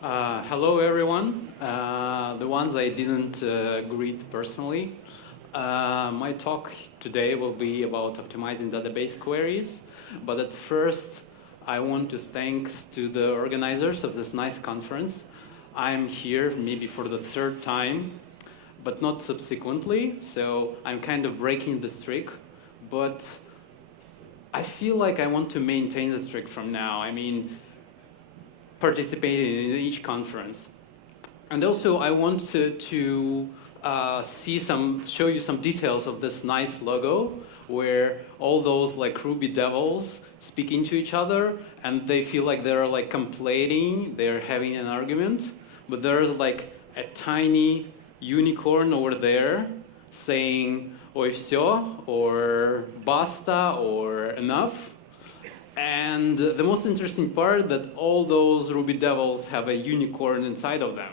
Hello everyone, the ones I didn't greet personally. My talk today will be about optimizing database queries, but at first I want to thank to the organizers of this nice conference. I'm here maybe for the third time, but not subsequently, so I'm kind of breaking the streak, but I feel like I want to maintain the streak from now. I mean, participating in each conference. And also I want to show you some details of this nice logo where all those like Ruby devils speak into each other and they feel like they're like complaining, they're having an argument, but there's like a tiny unicorn over there saying oi всё or basta or enough. And the most interesting part that all those Ruby devils have a unicorn inside of them.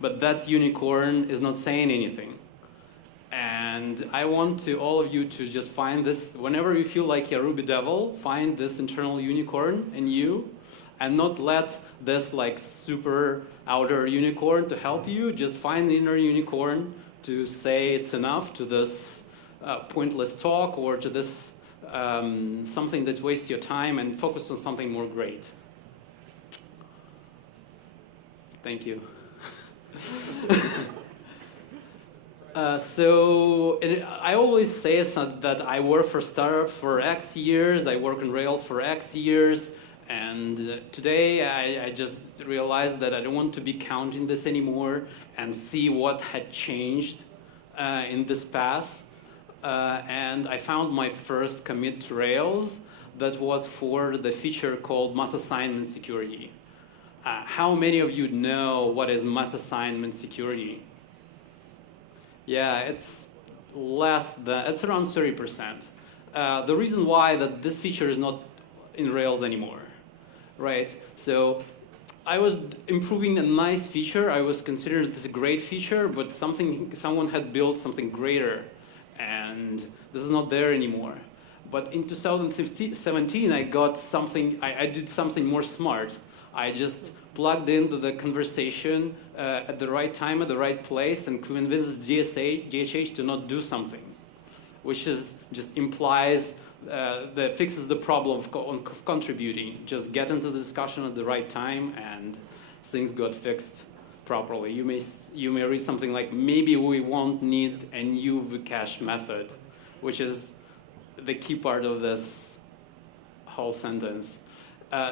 But that unicorn is not saying anything. And I want to all of you to just find this, whenever you feel like a Ruby devil, find this internal unicorn in you and not let this like super outer unicorn to help you. Just find the inner unicorn to say it's enough to this pointless talk or to this something that wastes your time and focus on something more great. Thank you. I always say that I work for startup for X years, I work on Rails for X years, and today I just realized that I don't want to be counting this anymore and see what had changed in this past. And I found my first commit to Rails that was for the feature called mass assignment security. How many of you know what is mass assignment security? Yeah, it's around 30%. The reason why that this feature is not in Rails anymore, right? So I was improving a nice feature. I was considering this a great feature, but someone had built something greater. And this is not there anymore. But in 2017, I got something, I did something more smart. I just plugged into the conversation at the right time, at the right place, and convinced DHH to not do something, which just implies that fixes the problem of contributing. Just get into the discussion at the right time, and things got fixed properly. You may read something like, maybe we won't need a new vcache method, which is the key part of this whole sentence.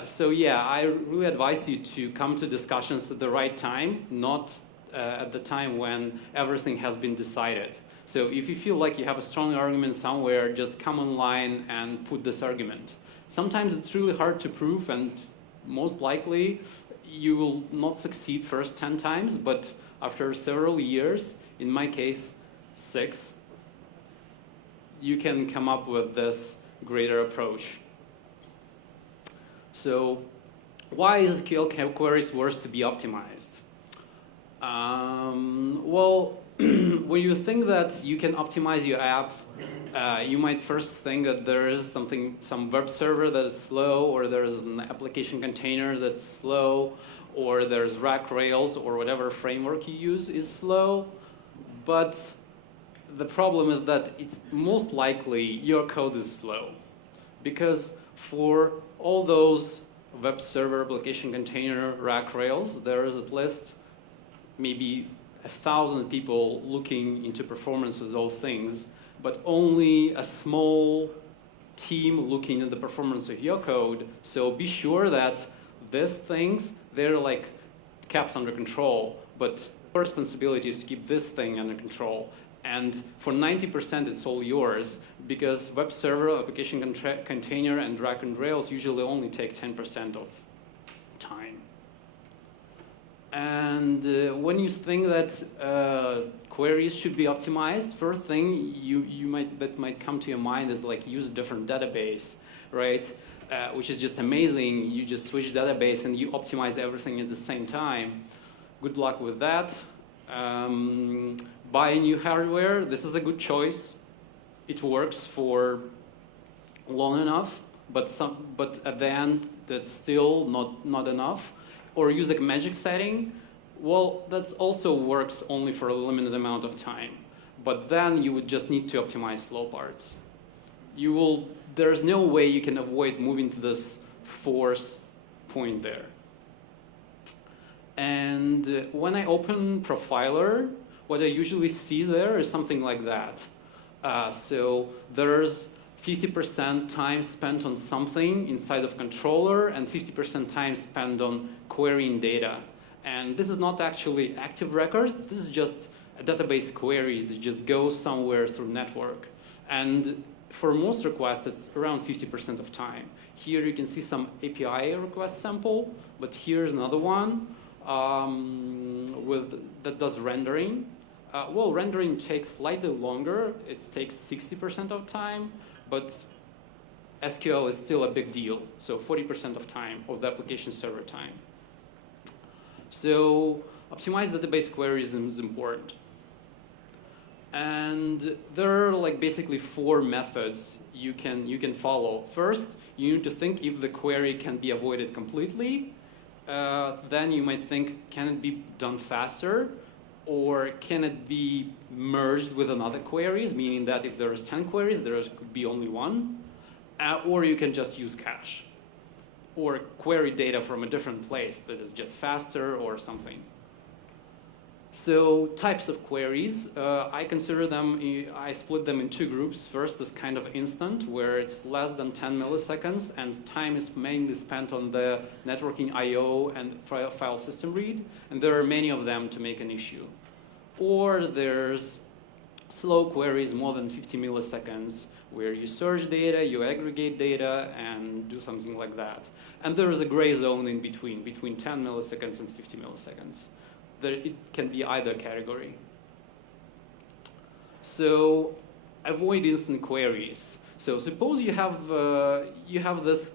So yeah, I really advise you to come to discussions at the right time, not at the time when everything has been decided. So if you feel like you have a strong argument somewhere, just come online and put this argument. Sometimes it's really hard to prove, and most likely you will not succeed first 10 times, but after several years, in my case 6, you can come up with this greater approach. So why is SQL queries worth to be optimized? Well, when you think that you can optimize your app, you might first think that there is some web server that is slow, or there's an application container that's slow, or there's rack Rails, or whatever framework you use is slow. But the problem is that it's most likely your code is slow. Because for all those web server, application container, rack Rails, there is at least maybe 1,000 people looking into performance of those things, but only a small team looking at the performance of your code. So be sure that these things, they're like kept under control, but your responsibility is to keep this thing under control. And for 90%, it's all yours, because web server, application container, and rack and Rails usually only take 10% of time. And when you think that queries should be optimized, first thing that might come to your mind is like use a different database, right? Which is just amazing. You just switch database and you optimize everything at the same time. Good luck with that. Buy new hardware. This is a good choice. It works for long enough, but at the end, that's still not enough. or use a magic setting, well, that also works only for a limited amount of time. But then you would just need to optimize slow parts. There's no way you can avoid moving to this force point there. And when I open Profiler, what I usually see there is something like that. So there's 50% time spent on something inside of controller and 50% time spent on querying data. And this is not actually active records. This is just a database query that just goes somewhere through network. And for most requests, it's around 50% of time. Here you can see some API request sample, but here's another one that does rendering. Well, rendering takes slightly longer. It takes 60% of time, but SQL is still a big deal. So 40% of time of the application server time. So optimized database queries is important. And there are like basically 4 methods you can follow. First, you need to think if the query can be avoided completely. Then you might think, can it be done faster? Or can it be merged with another queries, meaning that if there is 10 queries, there could be only one? Or you can just use cache. Or query data from a different place that is just faster or something. So types of queries, I split them in 2 groups. First is kind of instant, where it's less than 10 milliseconds and time is mainly spent on the networking I/O and file system read, and there are many of them to make an issue. Or there's slow queries more than 50 milliseconds, where you search data, you aggregate data, and do something like that. And there is a gray zone in between 10 milliseconds and 50 milliseconds. It can be either category. So avoid instant queries. So suppose you have this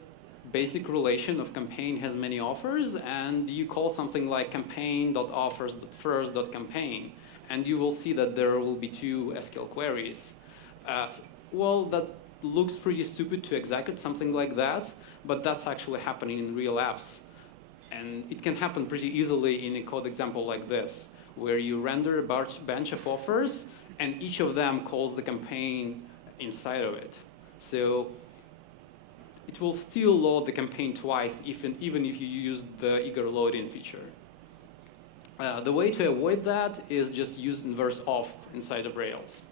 basic relation of campaign has many offers, and you call something like campaign.offers.first.campaign, and you will see that there will be 2 SQL queries. Well, that looks pretty stupid to execute something like that, but that's actually happening in real apps. And it can happen pretty easily in a code example like this, where you render a bunch of offers, and each of them calls the campaign inside of it. So it will still load the campaign twice, even if you use the eager loading feature. The way to avoid that is just use inverse off inside of Rails.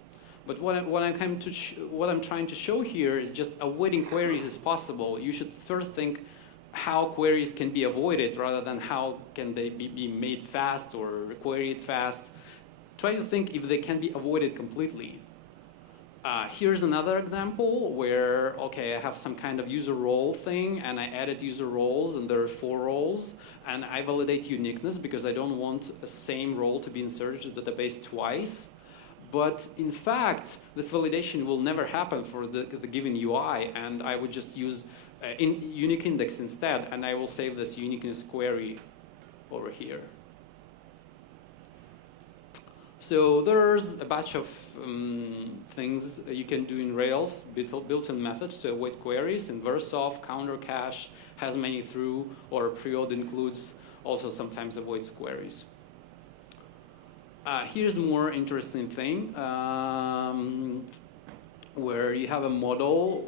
But what I'm trying to show here is just avoiding queries is possible. You should first think how queries can be avoided rather than how can they be made fast or queried fast. Try to think if they can be avoided completely. Here's another example where, okay, I have some kind of user role thing, and I added user roles, and there are 4 roles, and I validate uniqueness because I don't want a same role to be inserted to the database twice. But in fact, this validation will never happen for the given UI, and I would just use unique index instead, and I will save this uniqueness query over here. So there's a batch of things you can do in Rails, built-in methods to avoid queries, inverse off, counter cache, has many through, or preload includes, also sometimes avoids queries. Here's more interesting thing, where you have a model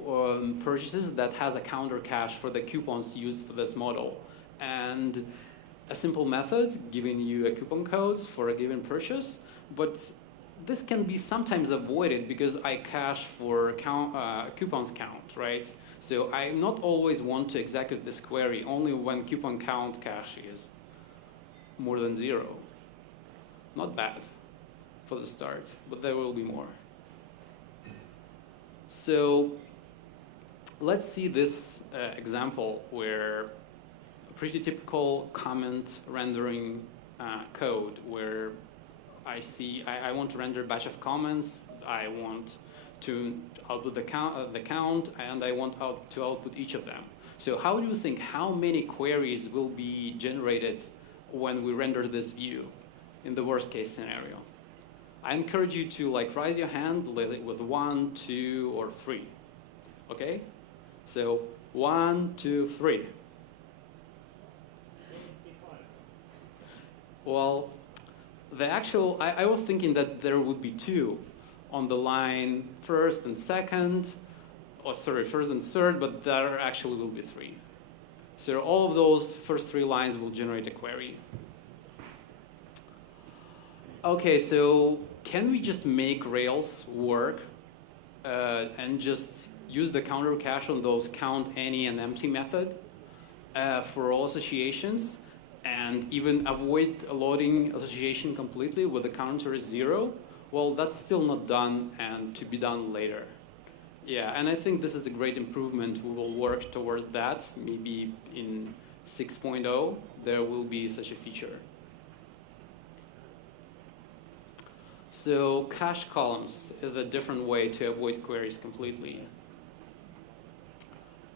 purchases that has a counter cache for the coupons used for this model. And a simple method giving you a coupon codes for a given purchase, but this can be sometimes avoided because I cache for coupons count, right? So I not always want to execute this query, only when coupon count cache is more than 0. Not bad for the start, but there will be more. So let's see this example where a pretty typical comment rendering code where I want to render a batch of comments, I want to output the count, and I want to output each of them. So how do you think how many queries will be generated when we render this view in the worst case scenario? I encourage you to raise your hand with 1, 2, or 3. Okay? So 1, 2, 3. Well, I was thinking that there would be two on the line first and second, or sorry, first and third, but there actually will be three. So all of those first three lines will generate a query. Okay, so can we just make Rails work and just use the counter cache on those count any and empty method for all associations, and even avoid loading association completely with the counter is 0? Well, that's still not done and to be done later. Yeah, and I think this is a great improvement. We will work toward that. Maybe in 6.0 there will be such a feature. So cache columns is a different way to avoid queries completely.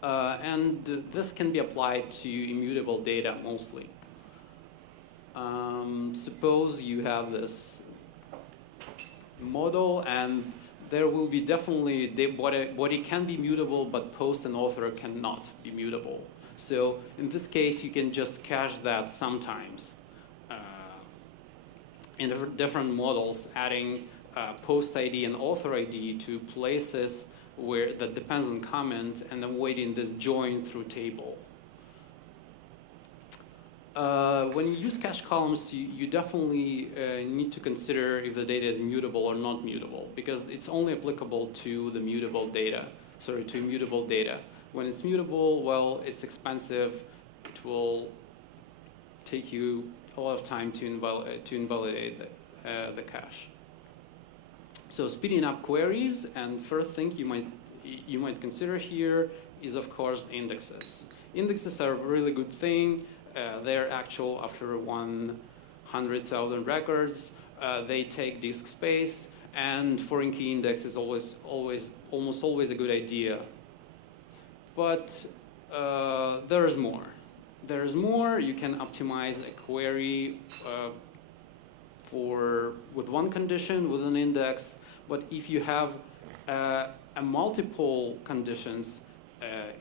And this can be applied to immutable data mostly. Suppose you have this model and there will be definitely, body can be mutable, but post and author cannot be mutable. So in this case, you can just cache that sometimes. In different models, adding post ID and author ID to places where that depends on comment and avoiding this join through table. When you use cache columns, you definitely need to consider if the data is mutable or not mutable, because it's only applicable to the mutable data. Sorry, to immutable data. When it's mutable, well, it's expensive. It will take you a lot of time to invalidate the cache. So speeding up queries, and first thing you might consider here is, of course, indexes. Indexes are a really good thing. They're actual after 100,000 records. They take disk space, and foreign key index is almost always a good idea. But there is more. There is more. You can optimize a query with one condition with an index. But if you have a multiple conditions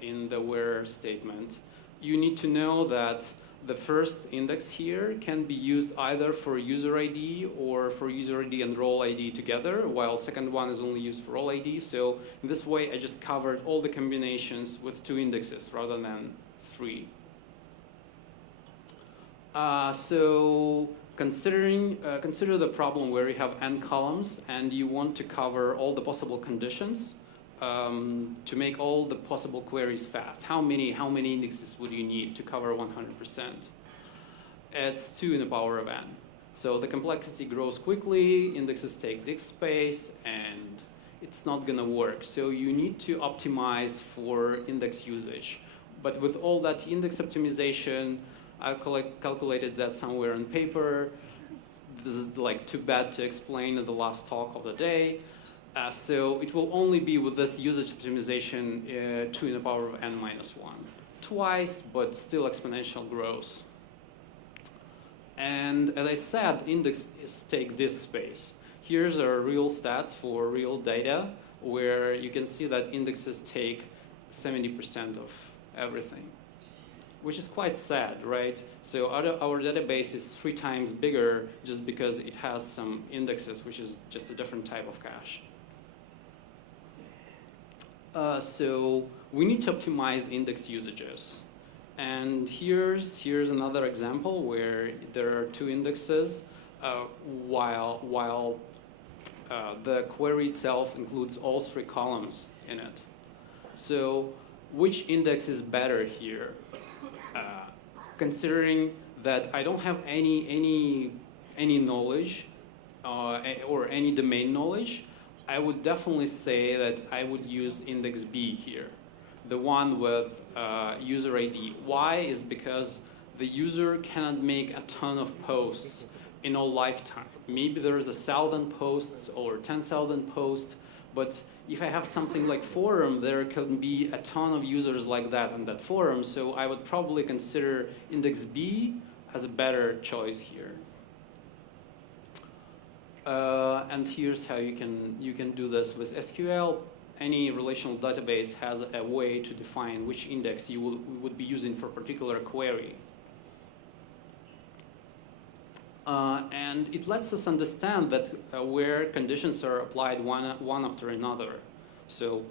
in the where statement, you need to know that the first index here can be used either for user ID or for user ID and role ID together, while second one is only used for role ID. So in this way, I just covered all the combinations with 2 indexes rather than 3. So consider the problem where you have n columns and you want to cover all the possible conditions to make all the possible queries fast. How many indexes would you need to cover 100%? It's 2 in the power of n. So the complexity grows quickly, indexes take disk space, and it's not going to work. So you need to optimize for index usage. But with all that index optimization, I calculated that somewhere on paper. This is like too bad to explain in the last talk of the day. So it will only be with this usage optimization 2 in the power of n minus 1. Twice, but still exponential growth. And as I said, index takes disk space. Here's our real stats for real data, where you can see that indexes take 70% of everything, which is quite sad, right? So our database is 3 times bigger just because it has some indexes, which is just a different type of cache. So we need to optimize index usages. And here's another example where there are 2 indexes while the query itself includes all 3 columns in it. So which index is better here? Considering that I don't have any knowledge or any domain knowledge, I would definitely say that I would use index B here, the one with user ID. Why? Is because the user cannot make a ton of posts in a lifetime. Maybe there's 1,000 posts or 10,000 posts, but if I have something like forum, there can be a ton of users like that in that forum, so I would probably consider index B as a better choice here. And here's how you can do this with SQL. Any relational database has a way to define which index you would be using for a particular query. And it lets us understand that where conditions are applied one after another. So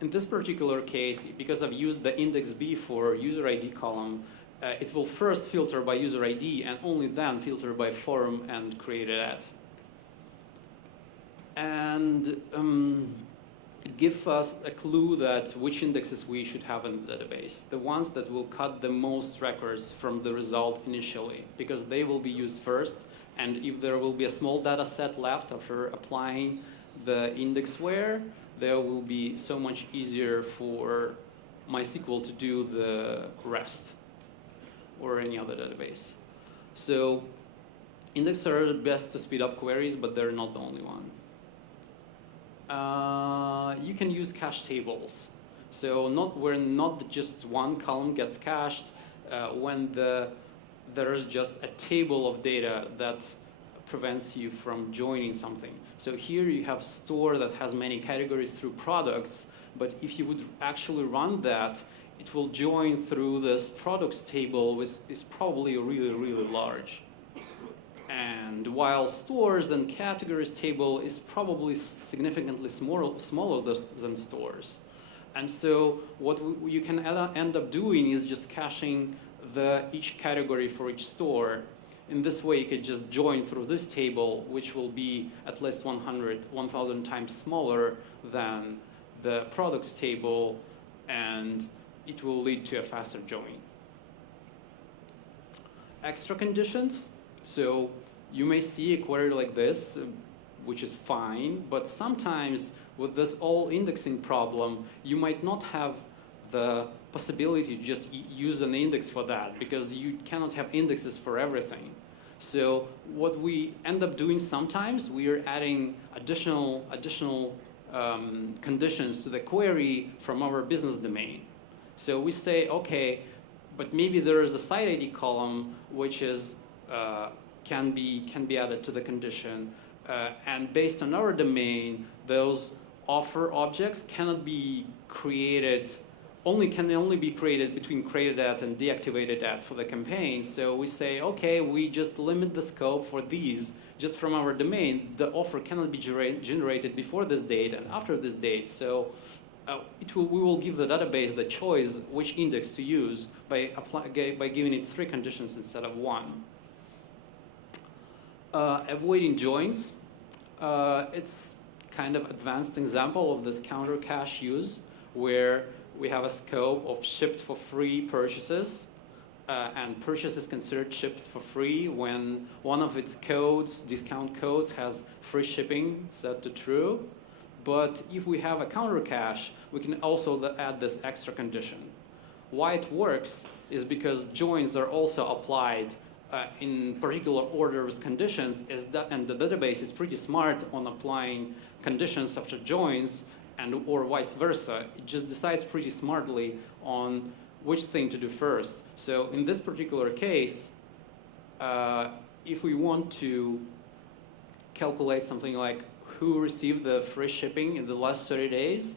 in this particular case, because I've used the index B for user ID column, it will first filter by user ID and only then filter by form and created at. And it gives us a clue that which indexes we should have in the database. The ones that will cut the most records from the result initially, because they will be used first. And if there will be a small data set left after applying the index where, there will be so much easier for MySQL to do the rest or any other database. So indexes are best to speed up queries, but they're not the only one. You can use cache tables. So where not just one column gets cached, when there's just a table of data that prevents you from joining something. So here you have store that has many categories through products, but if you would actually run that, it will join through this products table, which is probably really, really large. And while stores and categories table is probably significantly smaller than stores. And so what you can end up doing is just caching each category for each store. In this way, you could just join through this table, which will be at least 1,000 times smaller than the products table, and it will lead to a faster join. Extra conditions. So you may see a query like this, which is fine, but sometimes with this all indexing problem, you might not have the possibility to just use an index for that, because you cannot have indexes for everything. So what we end up doing sometimes, we are adding additional conditions to the query from our business domain. So we say, okay, but maybe there is a site ID column which is can be added to the condition, and based on our domain, those offer objects cannot be created. Can only be created between created at and deactivated at for the campaign. So we say, okay, we just limit the scope for these just from our domain. The offer cannot be generated before this date and after this date. So we will give the database the choice which index to use by giving it 3 conditions instead of 1. Avoiding joins. It's kind of advanced example of this counter cache use, where we have a scope of shipped for free purchases, and purchase is considered shipped for free when one of its codes, discount codes, has free shipping set to true. But if we have a counter cache, we can also add this extra condition. Why it works is because joins are also applied in particular order with conditions, and the database is pretty smart on applying conditions after joins, or vice versa. It just decides pretty smartly on which thing to do first. So in this particular case, if we want to calculate something like who received the free shipping in the last 30 days,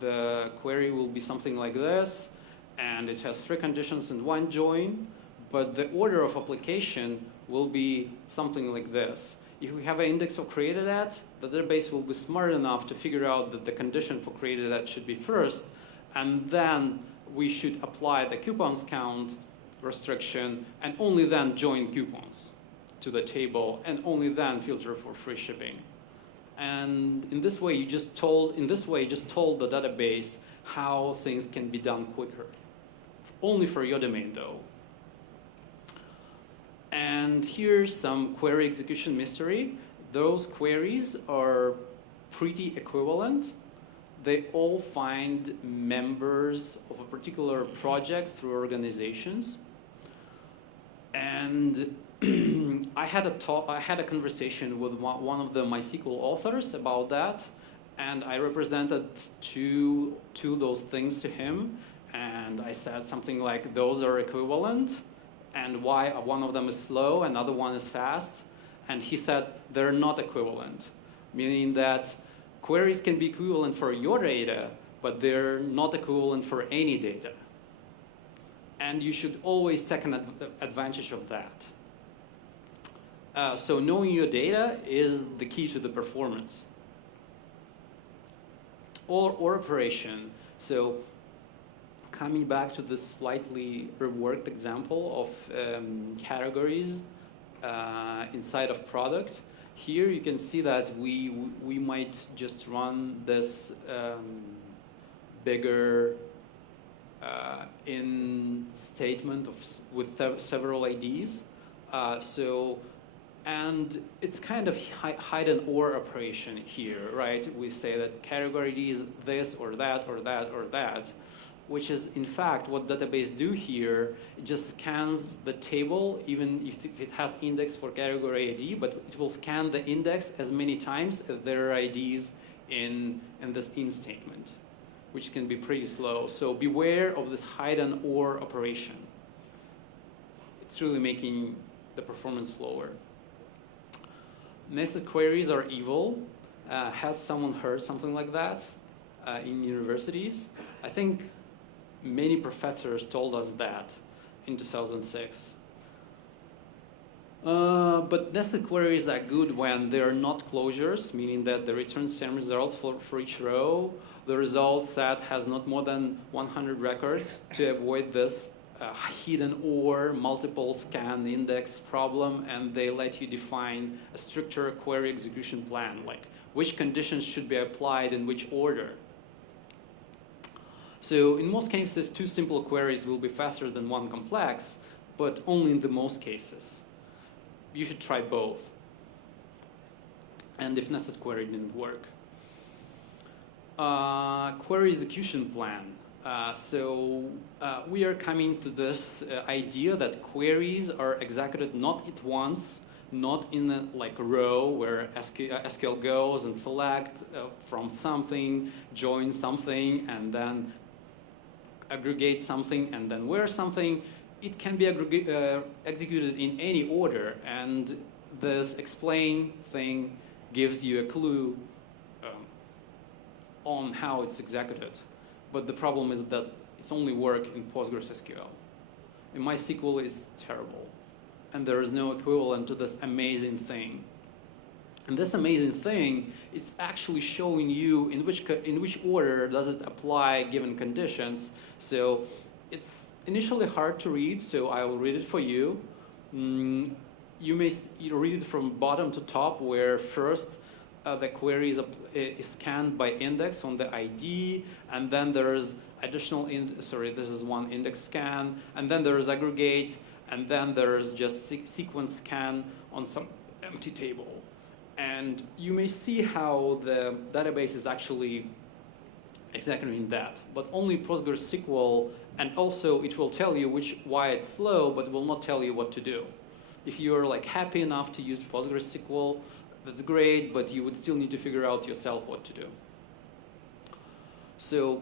the query will be something like this, and it has 3 conditions and 1 join, but the order of application will be something like this. If we have an index of created at, the database will be smart enough to figure out that the condition for created at should be first, and then we should apply the coupons count restriction and only then join coupons to the table and only then filter for free shipping. And in this way, you just told the database how things can be done quicker. Only for your domain though. And here's some query execution mystery. Those queries are pretty equivalent. They all find members of a particular project through organizations. And I had a conversation with one of the MySQL authors about that, and I represented two those things to him, and I said something like, those are equivalent, and why one of them is slow and the other one is fast. And he said they're not equivalent, meaning that queries can be equivalent for your data, but they're not equivalent for any data. And you should always take an advantage of that. So knowing your data is the key to the performance. Or operation. So coming back to this slightly reworked example of categories inside of product, here you can see that we might just run this bigger in statement with several IDs. And it's kind of hide and or operation here, right? We say that category ID is this or that or that or that, which is in fact what database do here. It just scans the table, even if it has index for category ID, but it will scan the index as many times as there are IDs in this in statement, which can be pretty slow. So beware of this hide and or operation. It's really making the performance slower. Nested queries are evil. Has someone heard something like that in universities? I think many professors told us that in 2006. But nested queries are good when they are not closures, meaning that they return same results for each row. The result set has not more than 100 records to avoid this hidden or multiple scan index problem, and they let you define a stricter query execution plan, like which conditions should be applied in which order. So in most cases, 2 simple queries will be faster than 1 complex, but only in the most cases. You should try both. And if nested query didn't work. Query execution plan. We are coming to this idea that queries are executed not at once, not in a row where SQL goes and select from something, join something, and then aggregate something, and then where something. It can be executed in any order, and this explain thing gives you a clue on how it's executed. But the problem is that it's only work in PostgreSQL. In MySQL, it's terrible. And there is no equivalent to this amazing thing. And this amazing thing, it's actually showing you in which order does it apply given conditions. So it's initially hard to read, so I will read it for you. You may read it from bottom to top, where first the query is scanned by index on the ID, and then there's additional, this is one index scan, and then there's aggregate, and then there's just sequence scan on some empty table. And you may see how the database is actually executing that, but only PostgreSQL, and also it will tell you why it's slow, but it will not tell you what to do. If you're happy enough to use PostgreSQL, that's great, but you would still need to figure out yourself what to do. So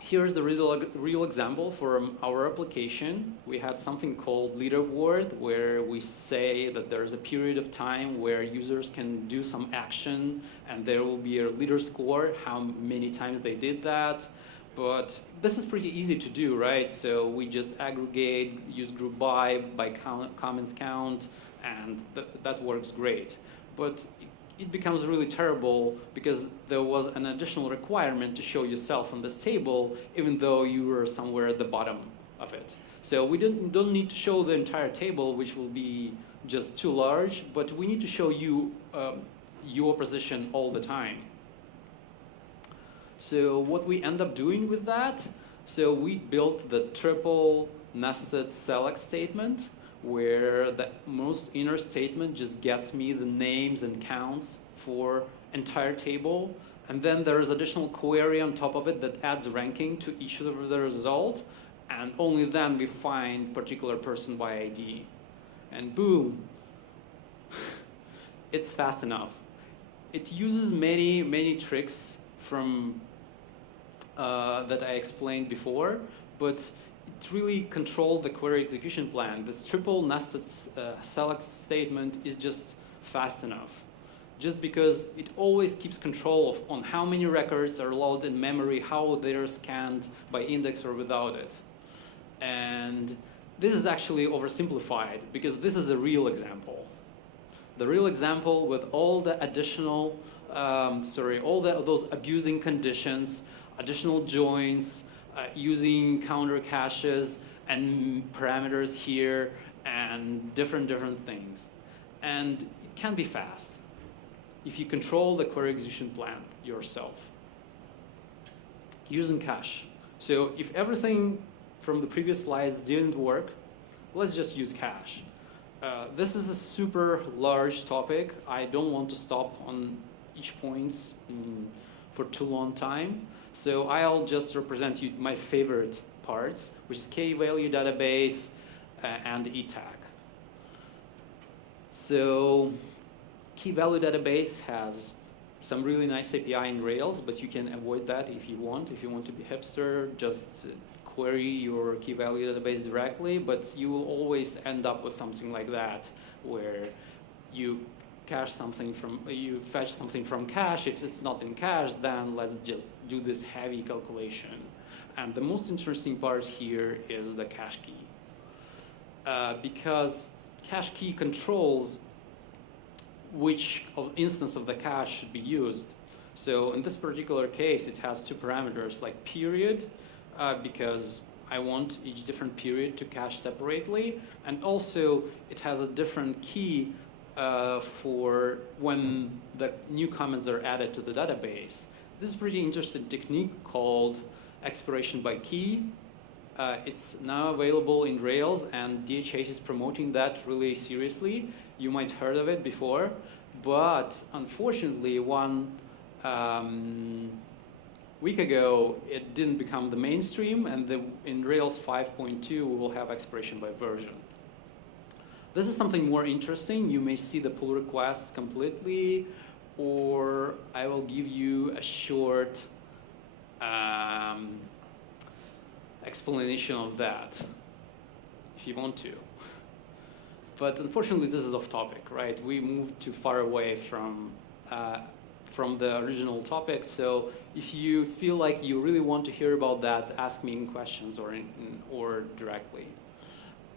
here's the real example from our application. We had something called leaderboard, where we say that there's a period of time where users can do some action, and there will be a leader score, how many times they did that. But this is pretty easy to do, right? So we just aggregate, use group by comments count, and that works great. But it becomes really terrible because there was an additional requirement to show yourself on this table, even though you were somewhere at the bottom of it. So we don't need to show the entire table, which will be just too large, but we need to show you your position all the time. So what we end up doing with that, so we built the triple nested select statement, where the most inner statement just gets me the names and counts for entire table. And then there's additional query on top of it that adds ranking to each of the result. And only then we find particular person by ID. And boom, it's fast enough. It uses many tricks from that I explained before, but it really controlled the query execution plan. This triple nested select statement is just fast enough, just because it always keeps control on how many records are loaded in memory, how they're scanned by index or without it. And this is actually oversimplified, because this is a real example. the real example with all the additional, those abusing conditions, additional joins, using counter caches and parameters here, and different things. And it can be fast if you control the query execution plan yourself using cache. So if everything from the previous slides didn't work, let's just use cache. This is a super large topic. I don't want to stop on each point for too long time. So I'll just represent you my favorite parts, which is key-value database and e-tag. So key-value database has some really nice API in Rails, but you can avoid that if you want. If you want to be hipster, just query your key-value database directly, but you will always end up with something like that, where you fetch something from cache. If it's not in cache, then let's just do this heavy calculation. And the most interesting part here is the cache key, because cache key controls which instance of the cache should be used. So in this particular case, it has two parameters, like period, because I want each different period to cache separately, and also it has a different key for when the new comments are added to the database. This is a pretty interesting technique called expiration by key. It's now available in Rails, and DHH is promoting that really seriously. You might have heard of it before, but unfortunately, one week ago, it didn't become the mainstream, and in Rails 5.2, we will have expiration by version. This is something more interesting. You may see the pull requests completely, or I will give you a short explanation of that, if you want to. But unfortunately, this is off topic, right? We moved too far away from the original topic. So if you feel like you really want to hear about that, ask me in questions or directly.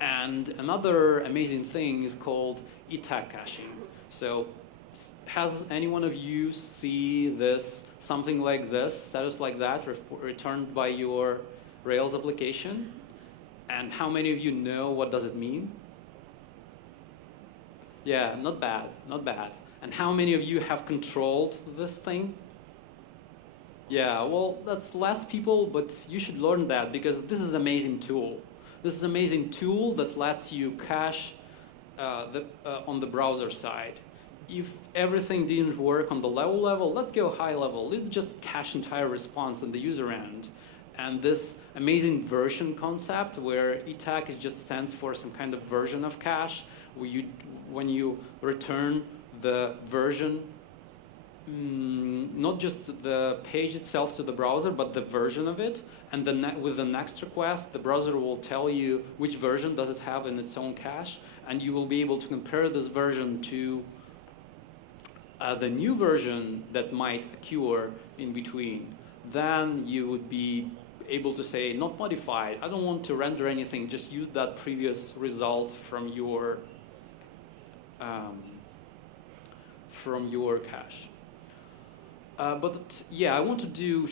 And another amazing thing is called e-tag caching. So has any one of you see this, something like this, status like that, returned by your Rails application? And how many of you know what does it mean? Yeah, not bad, not bad. And how many of you have controlled this thing? Yeah, well, that's less people, but you should learn that because this is an amazing tool. This is an amazing tool that lets you cache on the browser side. If everything didn't work on the level, let's go high level. Let's just cache entire response on the user end. And this amazing version concept where e-tag just stands for some kind of version of cache, where when you return the version, not just the page itself to the browser, but the version of it, and then with the next request, the browser will tell you which version does it have in its own cache, and you will be able to compare this version to the new version that might occur in between. Then you would be able to say, not modified, I don't want to render anything, just use that previous result from your cache. But yeah, I want to do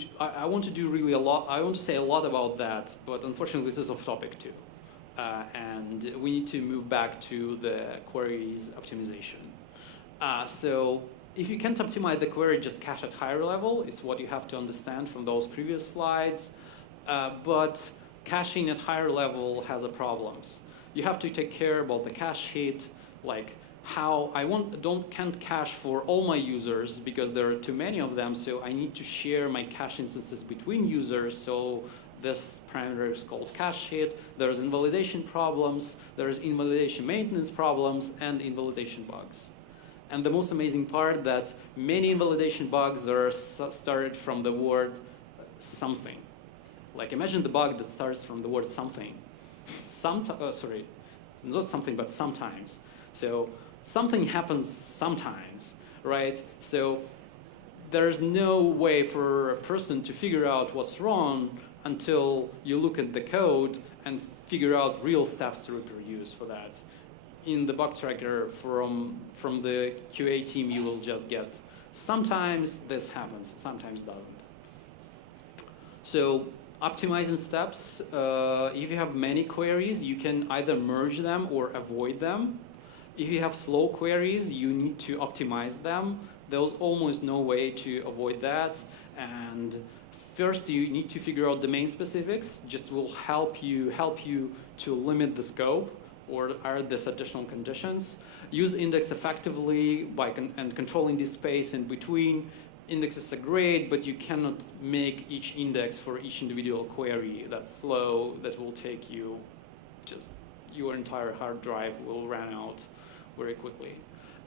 really a lot. I want to say a lot about that, but unfortunately, this is off topic too, and we need to move back to the queries optimization. So if you can't optimize the query, just cache at higher level is what you have to understand from those previous slides. But caching at higher level has problems. You have to take care about the cache hit, like how can't cache for all my users because there are too many of them, so I need to share my cache instances between users, so this parameter is called cache hit. There's invalidation problems, there's invalidation maintenance problems, and invalidation bugs. And the most amazing part that many invalidation bugs are started from the word something. Like imagine the bug that starts from the word something. Sorry, not something, but sometimes. So something happens sometimes, right? So there's no way for a person to figure out what's wrong until you look at the code and figure out real steps to reproduce for that. in the bug tracker from the QA team you will just get. Sometimes this happens, sometimes doesn't. So optimizing steps, if you have many queries, you can either merge them or avoid them. If you have slow queries, you need to optimize them. There's almost no way to avoid that. And first, you need to figure out domain specifics. Just will help you to limit the scope or add these additional conditions. Use index effectively by controlling the space in between. Indexes are great, but you cannot make each index for each individual query. That's slow. That will take you just your entire hard drive will run out very quickly.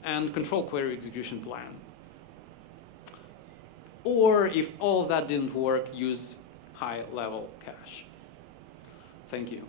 And control query execution plan. Or if all of that didn't work, use high-level cache. Thank you.